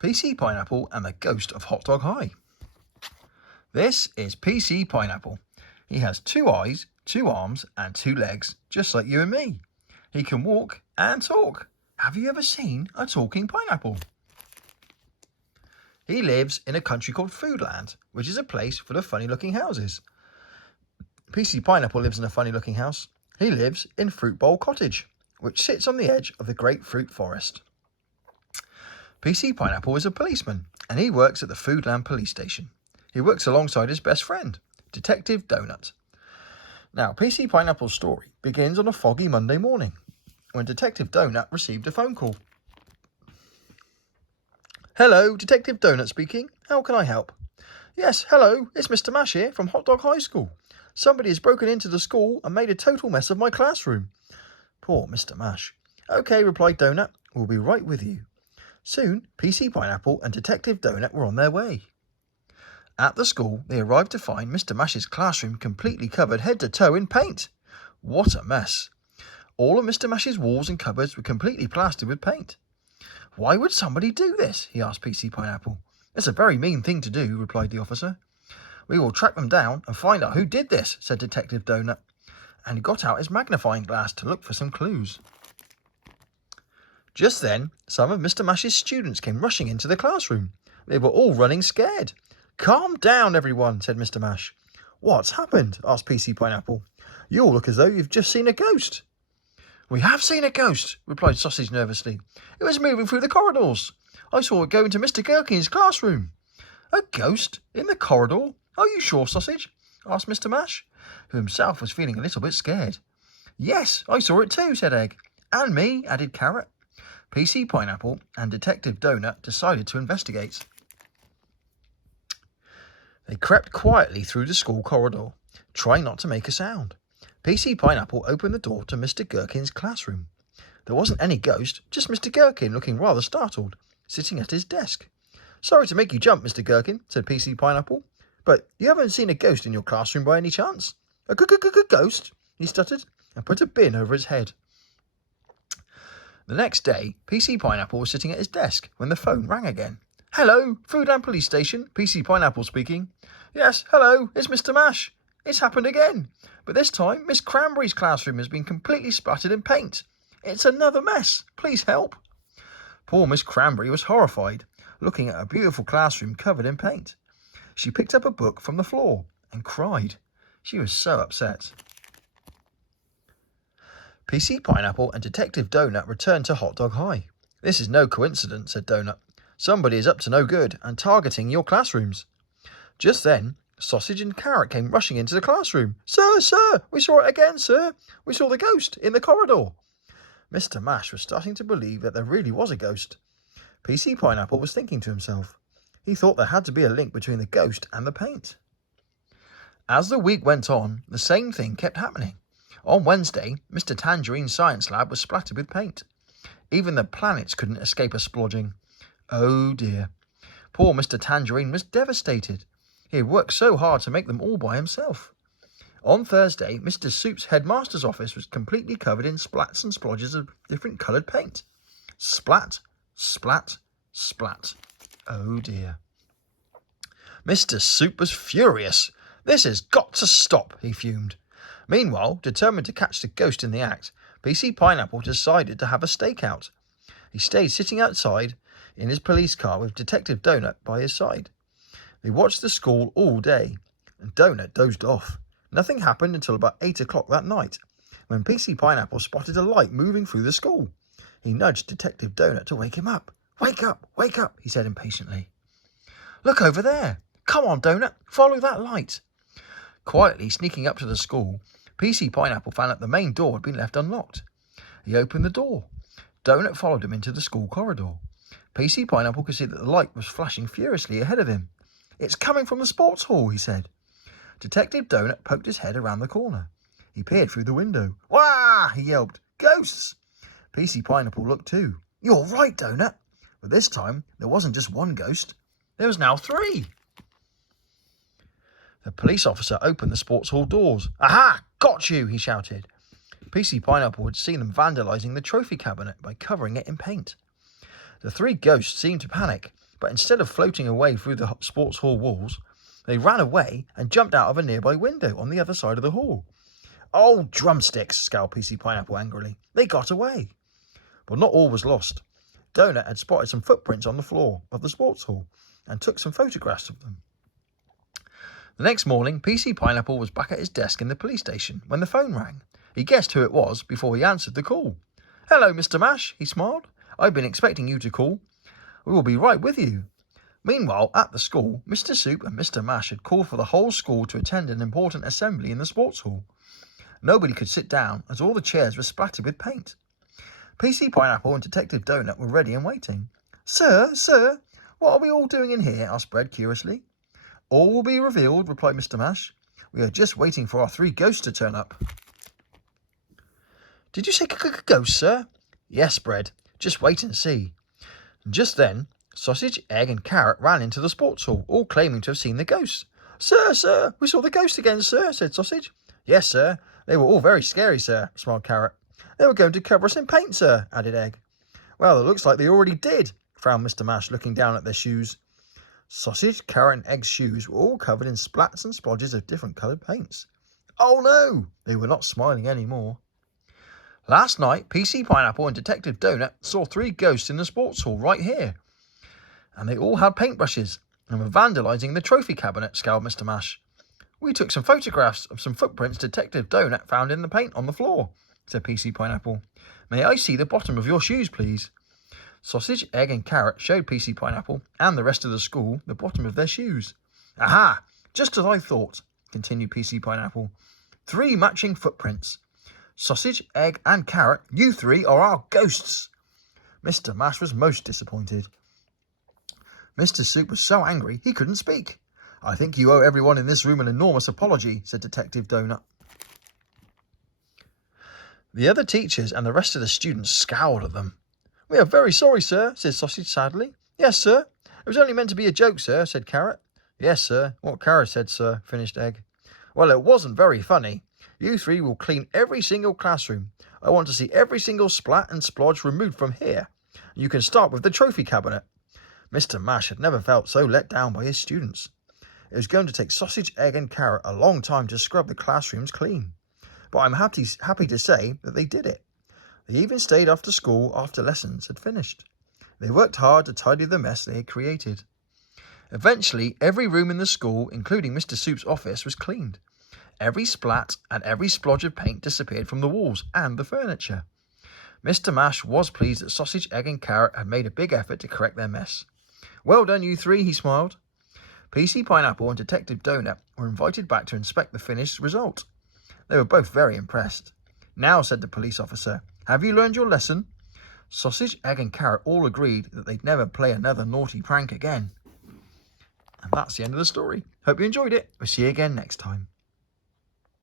PC Pineapple and the Ghost of Hot Dog High. This is PC Pineapple. He has 2 eyes, 2 arms and 2 legs, just like you and me. He can walk and talk. Have you ever seen a talking pineapple? He lives in a country called Foodland, which is a place full of funny looking houses. PC Pineapple lives in a funny looking house. He lives in Fruit Bowl Cottage, which sits on the edge of the grapefruit forest. PC Pineapple is a policeman, and he works at the Foodland police station. He works alongside his best friend, Detective Donut. Now, PC Pineapple's story begins on a foggy Monday morning, when Detective Donut received a phone call. Hello, Detective Donut speaking. How can I help? Yes, hello, it's Mr. Mash here from Hot Dog High School. Somebody has broken into the school and made a total mess of my classroom. Poor Mr. Mash. Okay, replied Donut, we'll be right with you. Soon, PC Pineapple and Detective Donut were on their way. At the school, they arrived to find Mr. Mash's classroom completely covered head to toe in paint. What a mess! All of Mr. Mash's walls and cupboards were completely plastered with paint. Why would somebody do this? He asked PC Pineapple. It's a very mean thing to do, replied the officer. We will track them down and find out who did this, said Detective Donut, and he got out his magnifying glass to look for some clues. Just then, some of Mr. Mash's students came rushing into the classroom. They were all running scared. Calm down, everyone, said Mr. Mash. What's happened? Asked PC Pineapple. You all look as though you've just seen a ghost. We have seen a ghost, replied Sausage nervously. It was moving through the corridors. I saw it go into Mr. Gherkin's classroom. A ghost? In the corridor? Are you sure, Sausage? Asked Mr. Mash, who himself was feeling a little bit scared. Yes, I saw it too, said Egg. And me, added Carrot. PC Pineapple and Detective Donut decided to investigate. They crept quietly through the school corridor, trying not to make a sound. PC Pineapple opened the door to Mr. Gherkin's classroom. There wasn't any ghost, just Mr. Gherkin looking rather startled, sitting at his desk. Sorry to make you jump, Mr. Gherkin, said PC Pineapple, but you haven't seen a ghost in your classroom by any chance? A ghost? He stuttered, and put a bin over his head. The next day, PC Pineapple was sitting at his desk when the phone rang again. Hello, Foodland Police Station, PC Pineapple speaking. Yes, hello, it's Mr. Mash. It's happened again, but this time Miss Cranberry's classroom has been completely splattered in paint. It's another mess. Please help. Poor Miss Cranberry was horrified, looking at a beautiful classroom covered in paint. She picked up a book from the floor and cried. She was so upset. PC Pineapple and Detective Donut returned to Hot Dog High. This is no coincidence, said Donut. Somebody is up to no good and targeting your classrooms. Just then, Sausage and Carrot came rushing into the classroom. Sir, we saw it again, sir. We saw the ghost in the corridor. Mr. Mash was starting to believe that there really was a ghost. PC Pineapple was thinking to himself. He thought there had to be a link between the ghost and the paint. As the week went on, the same thing kept happening. On Wednesday, Mr. Tangerine's science lab was splattered with paint. Even the planets couldn't escape a splodging. Oh dear. Poor Mr. Tangerine was devastated. He had worked so hard to make them all by himself. On Thursday, Mr. Soup's headmaster's office was completely covered in splats and splodges of different coloured paint. Splat, splat, splat. Oh dear. Mr. Soup was furious. This has got to stop, he fumed. Meanwhile, determined to catch the ghost in the act, PC Pineapple decided to have a stakeout. He stayed sitting outside in his police car with Detective Donut by his side. They watched the school all day, and Donut dozed off. Nothing happened until about 8 o'clock that night, when PC Pineapple spotted a light moving through the school. He nudged Detective Donut to wake him up. Wake up, he said impatiently. Look over there. Come on, Donut, follow that light. Quietly sneaking up to the school, PC Pineapple found that the main door had been left unlocked. He opened the door. Donut followed him into the school corridor. PC Pineapple could see that the light was flashing furiously ahead of him. It's coming from the sports hall, he said. Detective Donut poked his head around the corner. He peered through the window. Wah! He yelped. Ghosts! PC Pineapple looked too. You're right, Donut. But this time, there wasn't just one ghost. There was now 3. The police officer opened the sports hall doors. Aha! Got you, he shouted. PC Pineapple had seen them vandalising the trophy cabinet by covering it in paint. The 3 ghosts seemed to panic, but instead of floating away through the sports hall walls, they ran away and jumped out of a nearby window on the other side of the hall. "Oh, drumsticks!" scowled PC Pineapple angrily. "They got away." But not all was lost. Donut had spotted some footprints on the floor of the sports hall and took some photographs of them. The next morning, PC Pineapple was back at his desk in the police station when the phone rang. He guessed who it was before he answered the call. "Hello, Mr. Mash," he smiled. "I've been expecting you to call. We will be right with you." Meanwhile, at the school, Mr. Soup and Mr. Mash had called for the whole school to attend an important assembly in the sports hall. Nobody could sit down as all the chairs were splattered with paint. PC Pineapple and Detective Donut were ready and waiting. Sir, what are we all doing in here?" asked Bread curiously. "All will be revealed," replied Mr. Mash. "We are just waiting for our 3 ghosts to turn up." "Did you say ghosts, sir?" "Yes, Bread. Just wait and see." And just then, Sausage, Egg and Carrot ran into the sports hall, all claiming to have seen the ghosts. Sir, we saw the ghost again, sir," said Sausage. "Yes, sir. They were all very scary, sir," smiled Carrot. "They were going to cover us in paint, sir," added Egg. "Well, it looks like they already did," frowned Mr. Mash, looking down at their shoes. Sausage, Carrot and Egg's shoes were all covered in splats and splodges of different coloured paints. Oh no! They were not smiling anymore. "Last night, PC Pineapple and Detective Donut saw 3 ghosts in the sports hall right here. And they all had paintbrushes and were vandalising the trophy cabinet," scowled Mr. Mash. "We took some photographs of some footprints Detective Donut found in the paint on the floor," said PC Pineapple. "May I see the bottom of your shoes, please?" Sausage, Egg and Carrot showed PC Pineapple and the rest of the school the bottom of their shoes. "Aha! Just as I thought," continued PC Pineapple. 3 matching footprints. Sausage, Egg and Carrot, you 3 are our ghosts." Mr. Mash was most disappointed. Mr. Soup was so angry he couldn't speak. "I think you owe everyone in this room an enormous apology," said Detective Donut. The other teachers and the rest of the students scowled at them. "We are very sorry, sir," said Sausage sadly. "Yes, sir. It was only meant to be a joke, sir," said Carrot. "Yes, sir. What Carrot said, sir," finished Egg. "Well, it wasn't very funny. You 3 will clean every single classroom. I want to see every single splat and splodge removed from here. You can start with the trophy cabinet." Mr. Mash had never felt so let down by his students. It was going to take Sausage, Egg and Carrot a long time to scrub the classrooms clean. But I'm happy to say that they did it. They even stayed after school after lessons had finished. They worked hard to tidy the mess they had created. Eventually, every room in the school, including Mr. Soup's office, was cleaned. Every splat and every splodge of paint disappeared from the walls and the furniture. Mr. Mash was pleased that Sausage, Egg and Carrot had made a big effort to correct their mess. "Well done, you 3, he smiled. PC Pineapple and Detective Donut were invited back to inspect the finished result. They were both very impressed. "Now," said the police officer, "have you learned your lesson?" Sausage, Egg and Carrot all agreed that they'd never play another naughty prank again. And that's the end of the story. Hope you enjoyed it. We'll see you again next time.